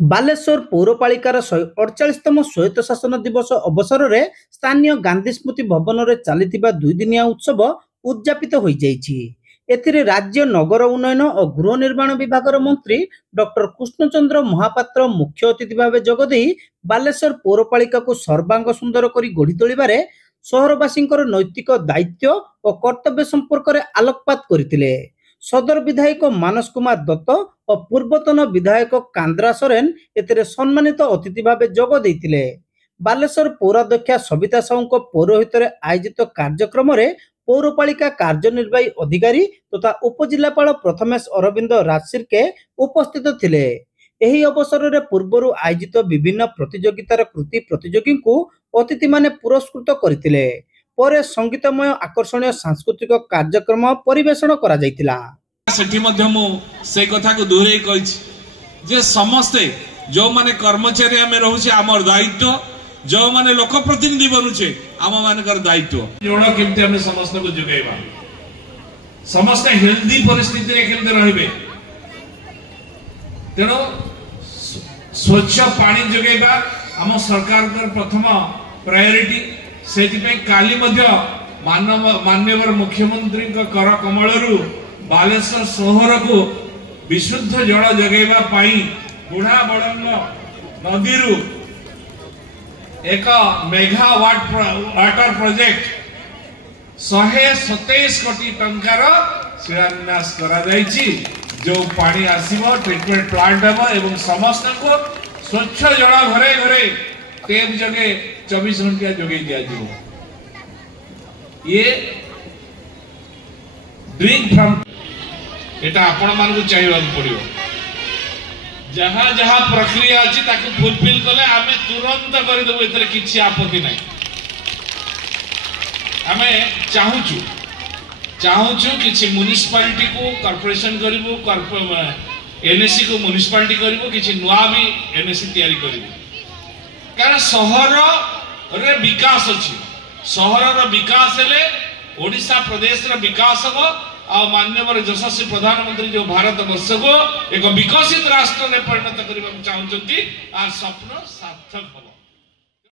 बालेश्वर पौरपालिकार 148तम स्वायत्त शासन दिवस अवसर में स्थानीय गांधी स्मृति भवन में चली दुईदिनिया उत्सव उद्यापित हो जाइए। राज्य नगर उन्नयन और गृह निर्माण विभाग मंत्री डॉक्टर कृष्णचंद्र महापात्र मुख्य अतिथि भाव जोगदे बालेश्वर पौरपालिका को सर्वांग सुंदर कर गढ़ी तोलिबारे सहरवासी नैतिक दायित्व और कर्तव्य संपर्क में आलोकपात करते। सदर विधायक मानस कुमार दत्त और पूर्वतन विधायक कांद्रा सोरेन एथिरे सम्मानित अतिथि भाव जोग देइतिले। बालेश्वर पौराध्यक्षा सविता साहू पौरोहित आयोजित कार्यक्रम में पौरपालिका कार्यनिर्वाही अधिकारी तथा उपजिलापाल प्रथमेश अरविंद राजसिरके उपस्थित थिले। एही अवसर में पूर्व आयोजित विभिन्न प्रतियोगितार कृति प्रतियोगी को अतिथि माने पुरस्कृत करथिले। परे संगीतमय आकर्षणीय सांस्कृतिक कार्यक्रम परिवेषण करा जायतिला। सेठी मध्य मु से कथा को दोहरे कहि जे समस्ते जो माने कर्मचारी हमें रहउछे हमर दायित्व, जो माने लोक प्रतिनिधि बनुछे आम मानकर दायित्व जोड़ केमते हमें समस्त को जोगैबा, समस्त हेल्दी परिस्थिति रे केमते रहबे। तेनो स्वच्छ पानी जोगैबा हम सरकार कर प्रथम प्रायोरिटी। काली माननीय मुख्यमंत्री कर कमलरू बालेश्वर सहर को विशुद्ध जल जगैबा पाई बुढ़ा बड़ंग नदी एक मेगा वाटर प्रोजेक्ट 127 कोटी टंकार शिलान्यास करा जायछि। जो पानी आसीबो ट्रीटमेंट प्लांट हम एवं समस्त को स्वच्छ जल घरे घरे टेप जगह 24 घंटा जोगे दिया जीवो। ये ड्रिंक फ्रॉम एटा आपण मान को चाहिए पड़ियो। जहां जहां प्रक्रिया अछि ताकू फुलफिल कले आमे तुरंत कर देबो, एतरे किछि आपत्ति नै। आमे चाहूछु किछि म्युनिसिपैलिटी को कॉर्पोरेशन करिवो, एनएससी को म्युनिसिपैलिटी करिवो, किछि नुआ भी एनएससी तैयारी करिवो। कारण सहर रे विकास अछि, सहर विकास हेले ओडिशा प्रदेश रे विकास हो आ माननीय यशस्वी प्रधानमंत्री जो भारत वर्ष को एक विकसित राष्ट्र में परिणत करने चाहते आ स्वप्न सार्थक हो।